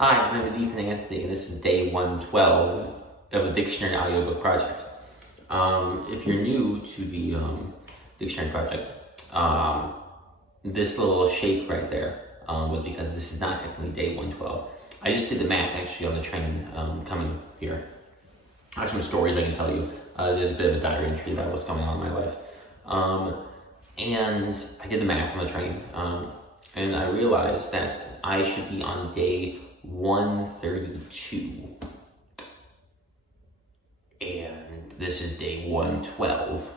Hi, my name is Ethan Anthony, and this is day 112 of the Dictionary Audiobook project. If you're new to the Dictionary project, this little shake right there was because this is not technically day 112. I just did the math actually on the train coming here. I have some stories I can tell you. There's a bit of a diary entry about what's going on in my life. And I did the math on the train, and I realized that I should be on day 132. And this is day 112.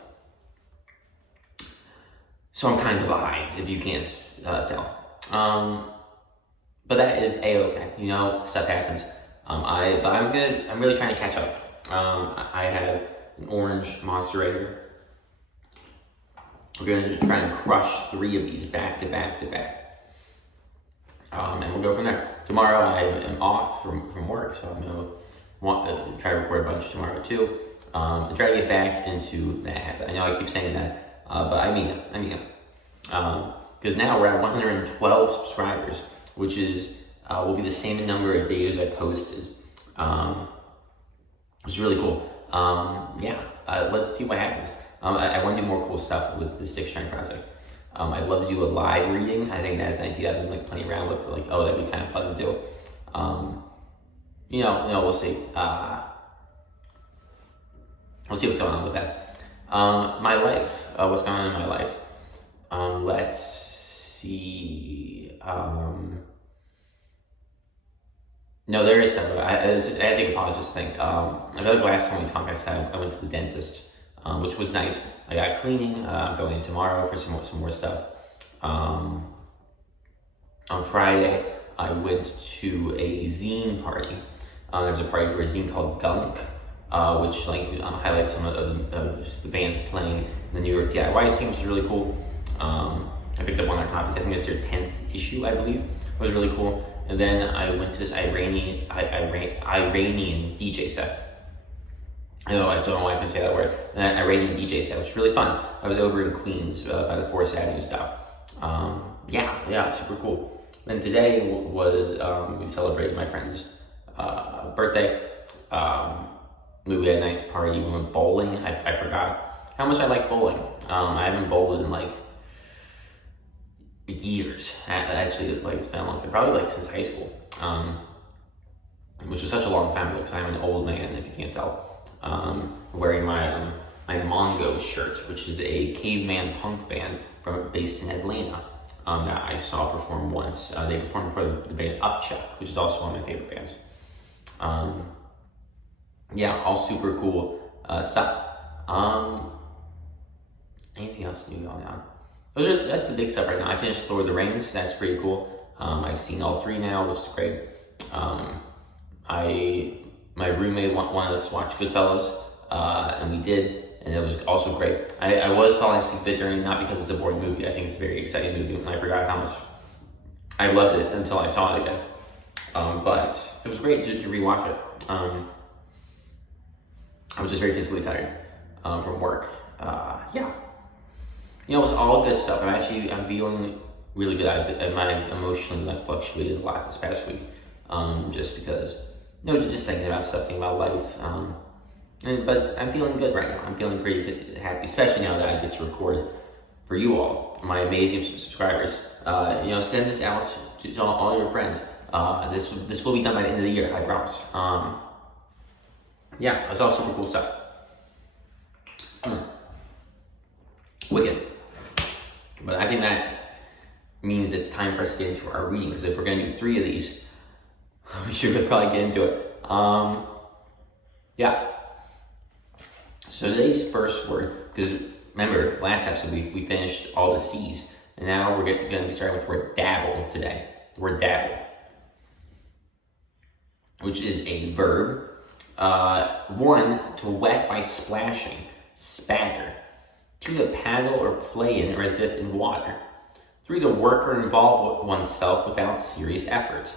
So I'm kind of behind, if you can't tell. But that is a-okay. You know, stuff happens. But I'm good. I'm really trying to catch up. I have an orange monster right here. We're going to try and crush 3 of these back to back to back. And we'll go from there. Tomorrow I am off from work, so I'm going to try to record a bunch tomorrow too. And try to get back into the habit. I know I keep saying that, but I mean it. Because now we're at 112 subscribers, which is will be the same number of videos I posted. Which is really cool. Let's see what happens. I want to do more cool stuff with this dictionary project. I'd love to do a live reading. I think that's an idea I've been playing around with. That'd be kind of fun to do. We'll see. We'll see what's going on with that. My life. What's going on in my life? Let's see. No, there is stuff. I had to take a pause just to think. I feel like last time we talked, I went to the dentist, which was nice. I got cleaning. I'm going in tomorrow for some more stuff. On Friday, I went to a zine party. There was a party for a zine called Dunk, which highlights some of the bands playing in the New York DIY scene, which is really cool. I picked up one of their copies. I think it's their 10th issue, I believe. It was really cool. And then I went to this Iranian DJ set. I don't know why I couldn't say that word. An Iranian DJ set, which was really fun. I was over in Queens by the 4th Avenue stop. Super cool. Then today was we celebrated my friend's birthday. We had a nice party. We went bowling. I forgot how much I like bowling. I haven't bowled in years. Actually, it's been a long time. Probably since high school. Which was such a long time ago because I'm an old man, if you can't tell. Wearing my Mongo shirt, which is a caveman punk band based in Atlanta that I saw perform once. They performed for the band Upchuck, which is also one of my favorite bands. All super cool stuff. Anything else new going on? That's the big stuff right now. I finished Lord of the Rings. That's pretty cool. I've seen all 3 now, which is great. My roommate wanted us to watch Goodfellas, and we did, and it was also great. I was falling asleep a bit during, not because it's a boring movie. I think it's a very exciting movie, and I forgot how much I loved it until I saw it again. But it was great to rewatch it. I was just very physically tired from work. It's all good stuff. I'm feeling really good. I've emotionally fluctuated a lot this past week, just because, just thinking about stuff, thinking about life. But I'm feeling good right now. I'm feeling pretty good, happy, especially now that I get to record for you all, my amazing subscribers. Send this out to all your friends. This will be done by the end of the year, I promise. It's all super cool stuff. Wicked. But I think that means it's time for us to get into our reading, because if we're going to do 3 of these, we should probably get into it. So today's first word, because remember, last episode we finished all the C's, and now we're going to be starting with the word dabble today. The word dabble, which is a verb. 1, to wet by splashing, spatter. 2, to paddle or play in or as if in water. 3, to work or involve oneself without serious effort.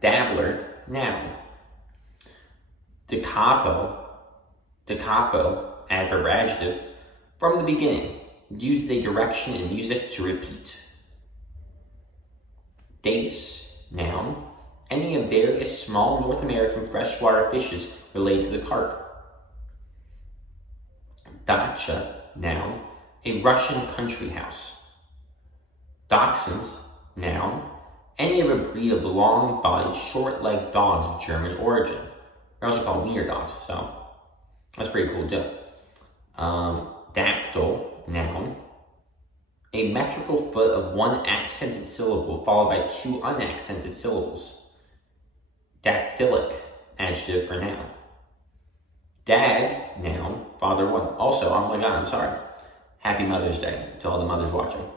Dabbler, noun. Da capo, adverb adjective. From the beginning, uses a direction in music to repeat. Dace, noun. any of various small North American freshwater fishes related to the carp. Dacha, noun, a Russian country house. Dachshund, noun, any of a breed of long-bodied, short-legged dogs of German origin. They're also called wiener dogs, so that's pretty cool too. Dactyl, noun, a metrical foot of one accented syllable followed by two unaccented syllables. Dactylic, adjective or noun. Dag, noun, father one. Also, oh my god, I'm sorry. Happy Mother's Day to all the mothers watching.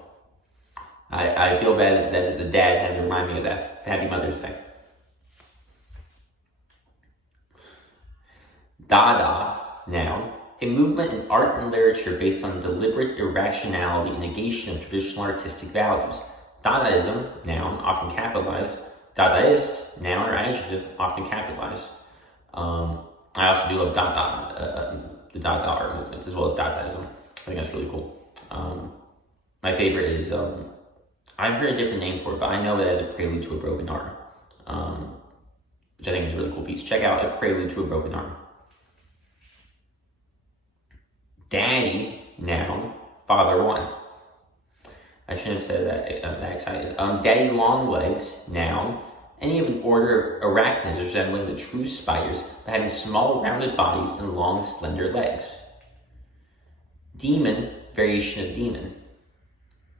I feel bad that the dad had to remind me of that. Happy Mother's Day. Dada, noun, a movement in art and literature based on deliberate irrationality and negation of traditional artistic values. Dadaism, noun, often capitalized. Dadaist, noun or adjective, often capitalized. I also do love the Dada art movement, as well as Dadaism. I think that's really cool. My favorite is, I've heard a different name for it, but I know it as a prelude to a broken arm, which I think is a really cool piece. Check out A Prelude to a Broken Arm. Daddy, noun, father one. I shouldn't have said that. I'm that excited. Daddy long legs, noun, any of an order of arachnids resembling the true spiders, but having small rounded bodies and long slender legs. Demon, variation of demon.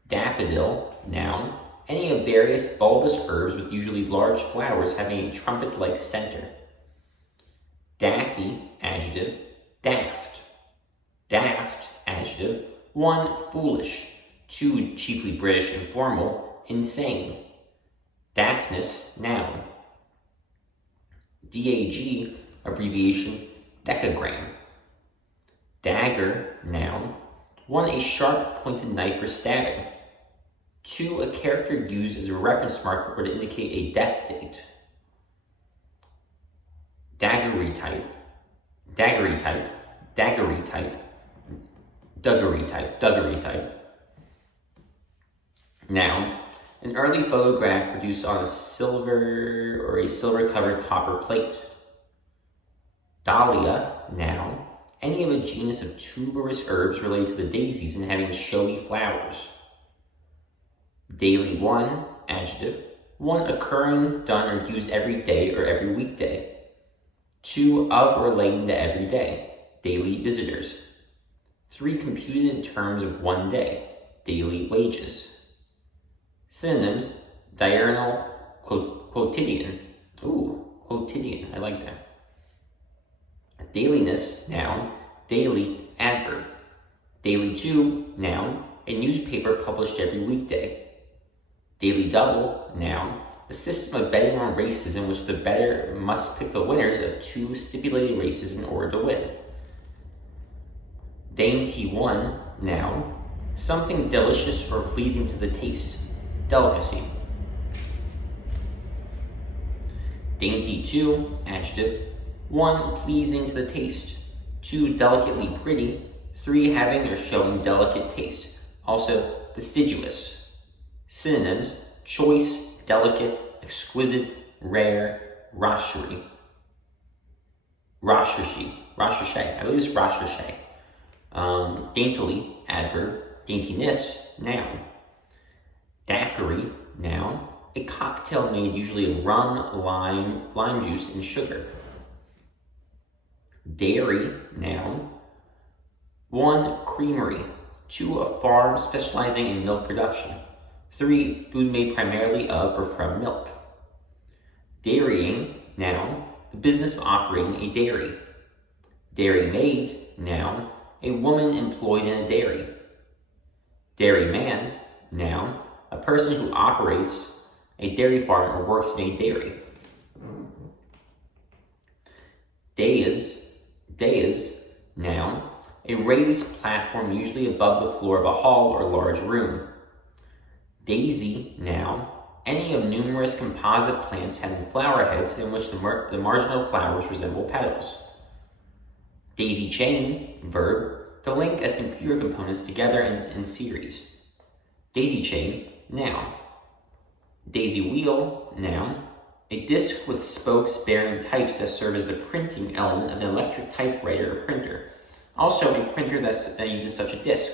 Daffodil, noun, any of various bulbous herbs with usually large flowers having a trumpet-like center. Daffy, adjective, daft. Daft, adjective, 1, foolish, 2, chiefly British and formal, insane. Daftness, noun. DAG, abbreviation, decagram. Dagger, noun, 1, a sharp pointed knife for stabbing. 2, a character used as a reference mark or to indicate a death date. Daguerreotype, daguerreotype. Noun, an early photograph produced on a silver-covered copper plate. Dahlia, noun, any of a genus of tuberous herbs related to the daisies and having showy flowers. Daily one, adjective, 1 occurring, done, or used every day or every weekday. 2 of or relating to every day, daily visitors. 3 computed in terms of one day, daily wages. Synonyms, diurnal, quotidian. Ooh, quotidian, I like that. Dailiness, noun, daily, adverb. Daily tube, noun, a newspaper published every weekday. Daily double, noun, a system of betting on races in which the bettor must pick the winners of 2 stipulated races in order to win. Dainty one, noun, something delicious or pleasing to the taste, delicacy. Dainty two, adjective, 1 pleasing to the taste, 2 delicately pretty, 3 having or showing delicate taste, also fastidious. Synonyms, choice, delicate, exquisite, rare, recherche. I believe it's recherche. Daintily, adverb. Daintiness, noun. Daiquiri, noun. A cocktail made usually of rum, lime juice, and sugar. Dairy, noun. 1 creamery. 2 a farm specializing in milk production. 3 food made primarily of or from milk. Dairying, noun. The business of operating a dairy. Dairymaid, noun. A woman employed in a dairy. Dairyman, noun. A person who operates a dairy farm or works in a dairy. Dais, noun. A raised platform usually above the floor of a hall or large room. Daisy, noun. Any of numerous composite plants having flower heads in which the marginal flowers resemble petals. Daisy chain, verb, to link as computer components together in series. Daisy chain, noun. Daisy wheel, noun. A disc with spokes bearing types that serve as the printing element of an electric typewriter or printer. Also, a printer that uses such a disc.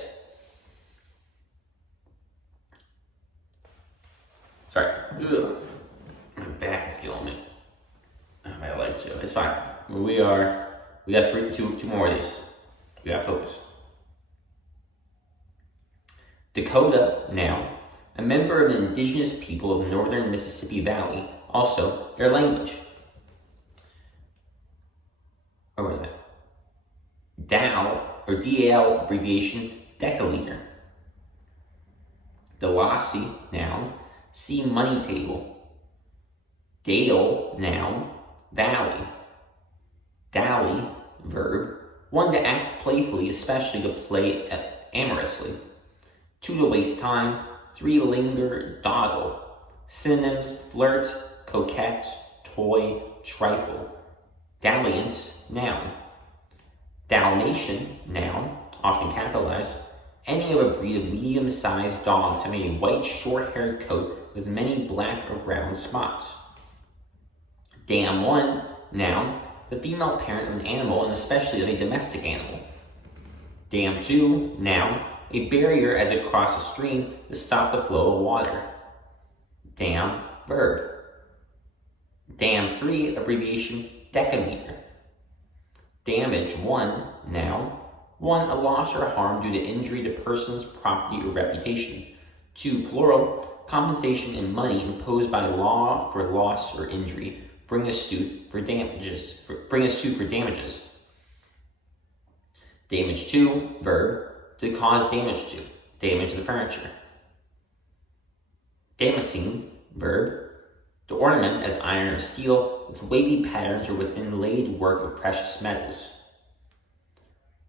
Sorry. Ugh. My back is killing me. My legs too. It's fine. We got two more of these. We got to focus. Dakota, noun. A member of the indigenous people of the northern Mississippi Valley. Also, their language. Where was that? DAL, or DAL abbreviation, decaliter. Dalasi, noun. See money table. Dale, noun. Valley. Dally, verb. 1 to act playfully, especially to play amorously. 2 to waste time. 3 linger, dawdle. Synonyms: flirt, coquette, toy, trifle. Dalliance, noun. Dalmatian, noun, often capitalized. Any of a breed of medium-sized dogs having a white, short-haired coat with many black or brown spots. Dam 1, noun, the female parent of an animal and especially of a domestic animal. Dam 2, noun, a barrier as it crosses a stream to stop the flow of water. Dam, verb. Dam 3, abbreviation, decameter. Damage 1, noun. 1, a loss or harm due to injury to persons, property, or reputation. 2, plural, compensation in money imposed by law for loss or injury. Bring a suit for damages. Damage 2, verb, to cause damage to. Damage the furniture. Damascene, verb, to ornament as iron or steel with wavy patterns or with inlaid work of precious metals.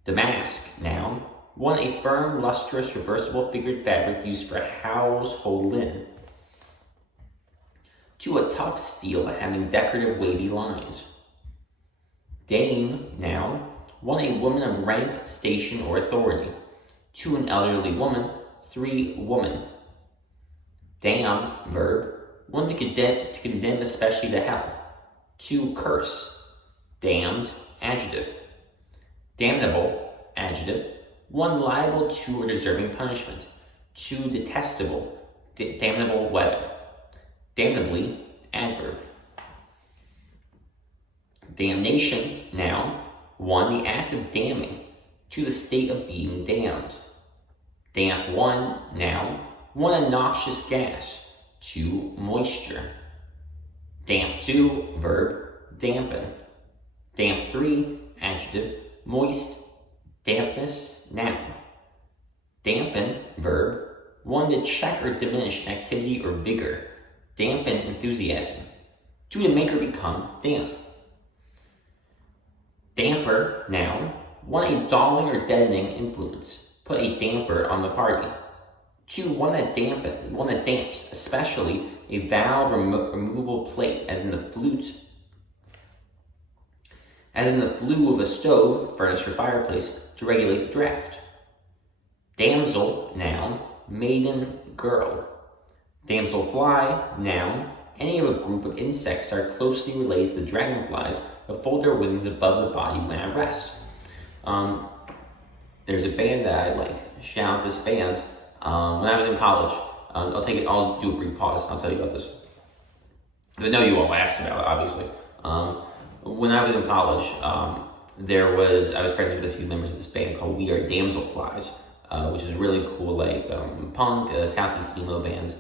Damask, noun. 1, a firm, lustrous, reversible figured fabric used for household linen. 2, a tough steel having decorative wavy lines. Dame, noun. 1, a woman of rank, station, or authority. 2, an elderly woman. 3, woman. Damn, verb. 1, to condemn especially to hell. 2, curse. Damned, adjective. Damnable, adjective. 1, liable to or deserving punishment. 2, detestable, damnable weather. Damnably, adverb. Damnation, noun. 1, the act of damning. 2, the state of being damned. Damp 1, noun. 1, a noxious gas. 2, moisture. Damp 2, verb, dampen. Damp 3, adjective, moist, dampness, noun. Dampen, verb, 1, to check or diminish an activity or vigor. Dampen enthusiasm. 2, to make or become damp. Damper, noun. 1, a dulling or deadening influence. Put a damper on the party. 2, one that damps, especially a valve removable plate, as in the flue of a stove, furnace, or fireplace, to regulate the draft. Damsel, noun, maiden, girl. Damselfly, noun, any of a group of insects that are closely related to the dragonflies that fold their wings above the body when at rest. There's a band that I like. Shout out this band. When I was in college, I'll do a brief pause. I'll tell you about this. I know you all asked about it, obviously. When I was in college, I was friends with a few members of this band called Are Damselflys, which is really cool, punk, Southeast emo band,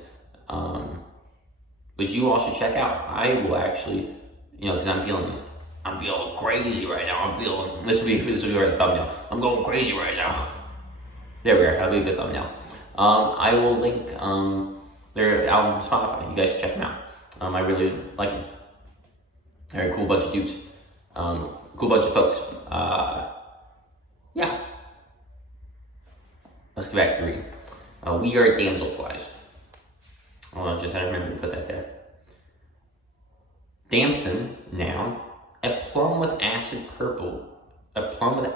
which you all should check out. I will actually, because I'm feeling crazy right now. This will be the thumbnail. I'm going crazy right now. There we are. I'll leave the thumbnail. I will link their album on Spotify. You guys should check them out. I really like them. They're a cool bunch of dudes. Cool bunch of folks. Yeah. Let's get back to reading. We Are Damselflys. I just had to remember to put that there. Damson, noun. A plum with acid purple. A plum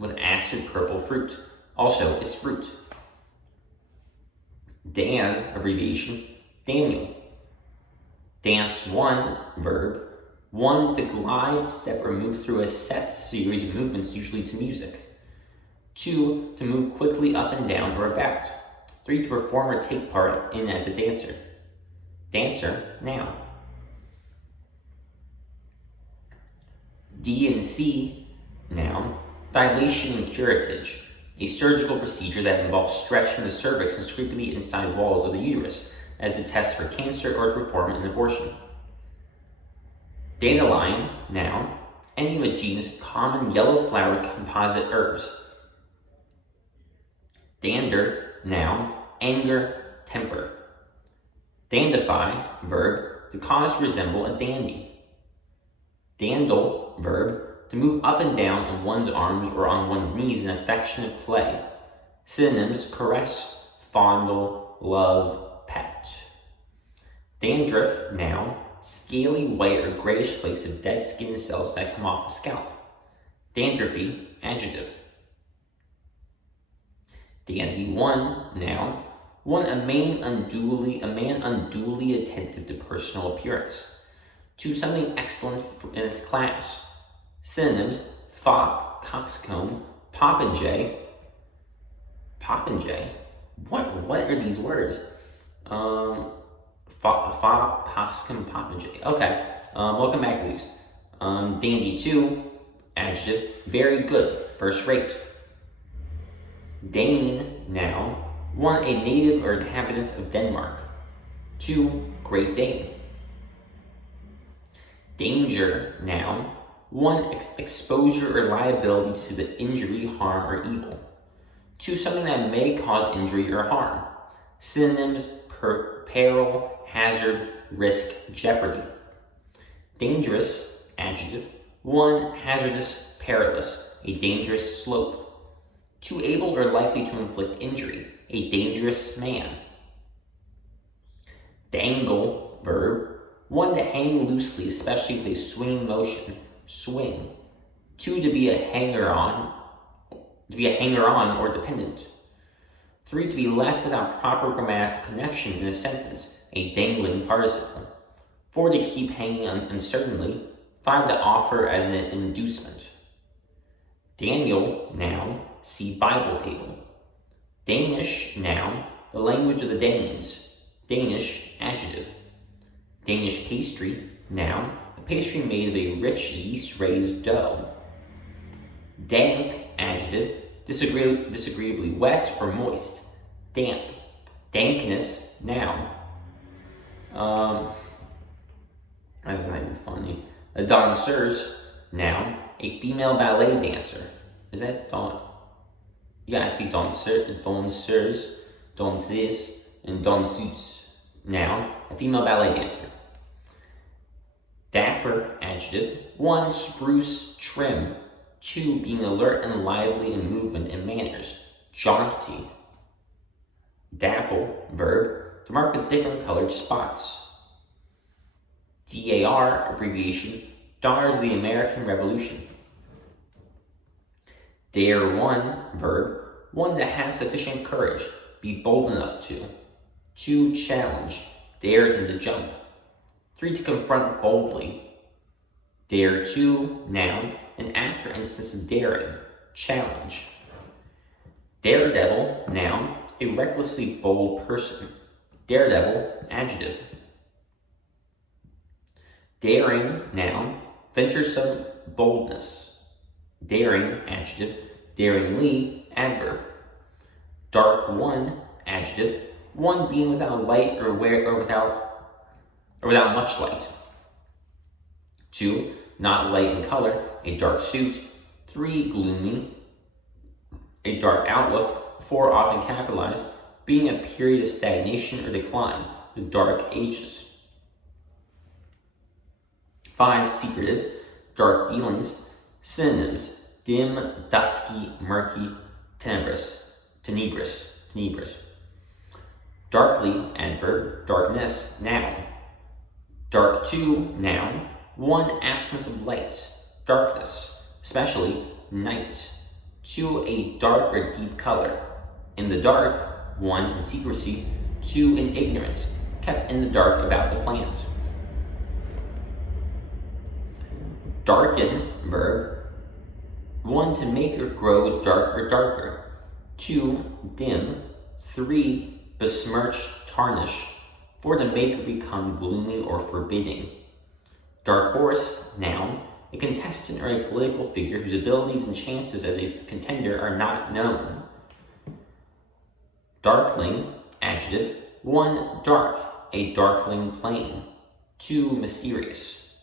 with acid purple fruit. Also, it's fruit. Dan, abbreviation, Daniel. Dance 1, verb. 1, to glide, step, or move through a set series of movements, usually to music. 2, to move quickly up and down or about. 3, to perform or take part in as a dancer. Dancer, noun. D and C, noun. Dilation and curettage, a surgical procedure that involves stretching the cervix and scraping the inside walls of the uterus as a test for cancer or to perform an abortion. Dandelion, noun. Any of a genus of common yellow-flowered composite herbs. Dander, noun. Anger, temper. Dandify, verb. To cause to resemble a dandy. Dandle, verb. To move up and down in one's arms or on one's knees in affectionate play. Synonyms: caress, fondle, love, pet. Dandruff, noun. Scaly, white, or grayish flakes of dead skin cells that come off the scalp. Dandruffy, adjective. Dandy 1, noun. 1, a man unduly attentive to personal appearance. 2, something excellent in its class. Synonyms: fop, coxcomb, popinjay. Popinjay? What are these words? Fop, coxcomb, popinjay. Okay, welcome back to these. Dandy 2, adjective, very good, first rate. Dane, noun. 1, a native or inhabitant of Denmark. 2, Great Dane. Danger, noun. 1, exposure or liability to the injury, harm, or evil. 2, something that may cause injury or harm. Synonyms: peril, hazard, risk, jeopardy. Dangerous, adjective. 1, hazardous, perilous, a dangerous slope. 2, able or likely to inflict injury, a dangerous man. Dangle, verb. 1, to hang loosely, especially with a swinging motion, swing. 2, to be a hanger-on or dependent. 3, to be left without proper grammatical connection in a sentence, a dangling participle. 4, to keep hanging uncertainly. 5, to offer as an inducement. Daniel, noun. See Bible table. Danish, noun. The language of the Danes. Danish, adjective. Danish pastry, noun. A pastry made of a rich yeast-raised dough. Dank, adjective. Disagreeably wet or moist. Damp. Dankness, noun. That's not even funny. A danseuse, noun. A female ballet dancer. Is that Yeah, I see danseuse, and danseuse. Noun, a female ballet dancer. Dapper, adjective. 1, spruce, trim. 2, being alert and lively in movement and manners, jaunty. Dapple, verb. To mark with different colored spots. DAR, abbreviation. Daughters of the American Revolution. Dare 1, verb. 1, to have sufficient courage, be bold enough to. 2, challenge, dare him to jump. 3, to confront boldly. Dare 2, noun, an act or instance of daring, challenge. Daredevil, noun, a recklessly bold person. Daredevil, adjective. Daring, noun, venturesome boldness. Daring, adjective. Daringly, adverb. Dark 1, adjective. 1, being without light or without much light. 2, not light in color, a dark suit. 3, gloomy, a dark outlook. 4, often capitalized, being a period of stagnation or decline, the dark ages. 5, secretive, dark dealings. Synonyms: dim, dusky, murky, tenebrous. Darkly, adverb. Darkness, noun. Dark 2, noun. 1, absence of light, darkness, especially night. 2, a dark or deep color. In the dark. 1, in secrecy. 2, in ignorance, kept in the dark about the plans. Darken, verb. 1, to make or grow darker. 2, dim. 3, besmirch, tarnish. 4, to make or become gloomy or forbidding. Dark horse, noun. A contestant or a political figure whose abilities and chances as a contender are not known. Darkling, adjective. 1, dark, a darkling plain. 2, mysterious.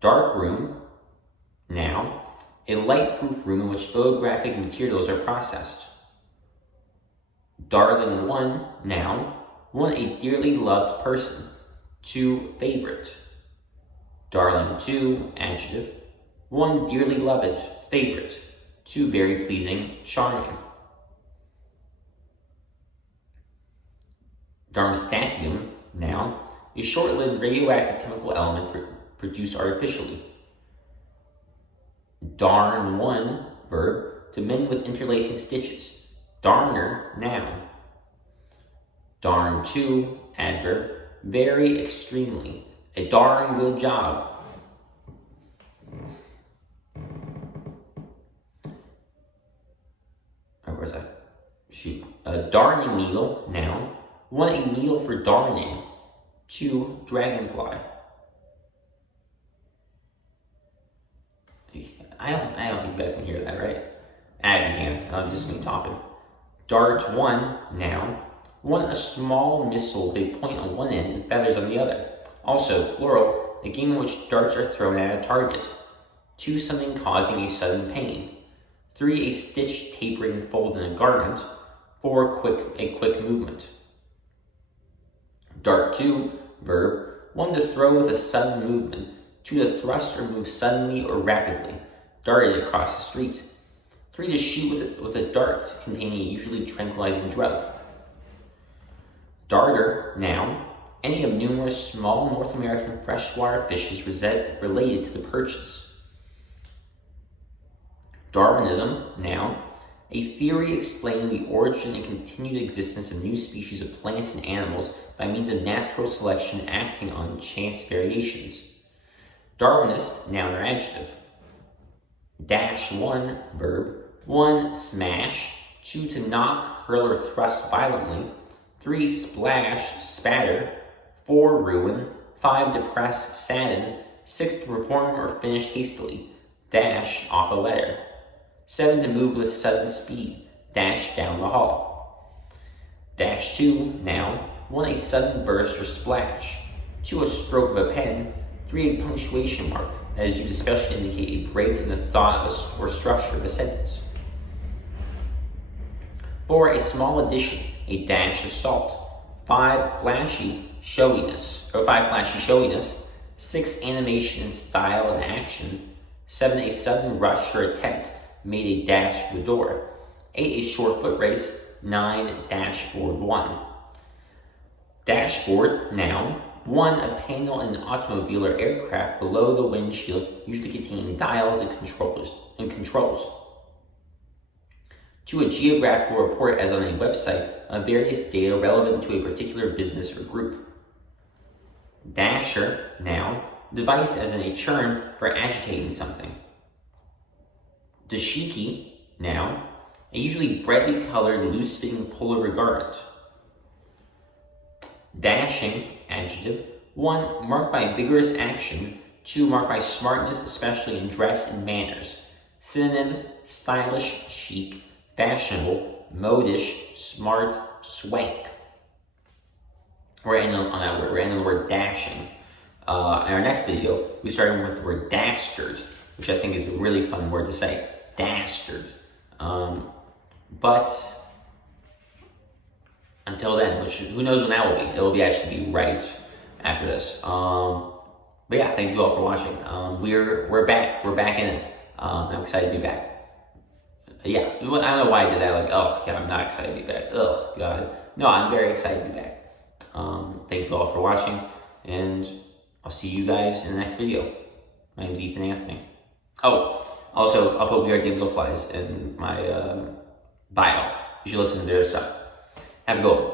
Dark room, noun. A light-proof room in which photographic materials are processed. Darling 1, noun. 1, a dearly loved person. 2, favorite. Darling 2, adjective. 1, dearly loved, favorite. 2, very pleasing, charming. Darmstadtium, noun. A short-lived radioactive chemical element produced artificially. Darn 1, verb. To mend with interlacing stitches. Darner, noun. Darn 2, adverb. Very extremely. A darn good job. Where was I? Shoot. A darning needle, noun. 1, a needle for darning. 2, dragonfly. I don't think you guys can hear that, right? You can. I'm just me talking. Dart 1, noun. 1, a small missile with a point on one end and feathers on the other. Also, plural, a game in which darts are thrown at a target. 2, something causing a sudden pain. 3, a stitch tapering fold in a garment. 4, a quick movement. Dart 2, verb. 1, to throw with a sudden movement. 2, to thrust or move suddenly or rapidly. Darted across the street. 3, to shoot with a dart containing a usually tranquilizing drug. Darter, noun. Any of numerous small North American freshwater fishes related to the perches. Darwinism, noun. A theory explaining the origin and continued existence of new species of plants and animals by means of natural selection acting on chance variations. Darwinist, noun or adjective. Dash 1, verb. 1, smash. 2, to knock, hurl, or thrust violently. 3, splash, spatter. 4, ruin. 5, depress, sadden. 6, to perform or finish hastily. Dash off a letter. 7, to move with sudden speed. Dash down the hall. Dash 2, noun. 1, a sudden burst or splash. 2, a stroke of a pen. 3, a punctuation mark that is used to especially indicate a break in the thought or structure of a sentence. 4, a small addition, a dash of salt. 5, flashy showiness. 6, animation in style and action. 7, a sudden rush or attempt made a dash for the door. 8, a short foot race. 9, dashboard 1. Dashboard, noun. 1, a panel in an automobile or aircraft below the windshield, usually containing dials and controls. 2, a geographical report as on a website of various data relevant to a particular business or group. Dasher, noun. Device as in a churn for agitating something. Dashiki, noun. A usually brightly colored, loose-fitting pullover garment. Dashing, adjective. 1, marked by vigorous action. 2, marked by smartness, especially in dress and manners. Synonyms: stylish, chic, fashionable, modish, smart, swank. We're ending on that word. We're ending the word dashing. In our next video, we started with the word dastard, which I think is a really fun word to say. Dastard. But until then, which who knows when that will be? It will actually be right after this. But yeah, thank you all for watching. We're back. We're back in it. I'm excited to be back. Yeah, I don't know why I did that. Like, oh God, I'm not excited to be back. Oh God, no, I'm very excited to be back. Thank you all for watching, and I'll see you guys in the next video. My name's Ethan Anthony. Oh, also, I'll put We Are Damselflys in my bio. You should listen to their stuff. Have a good one.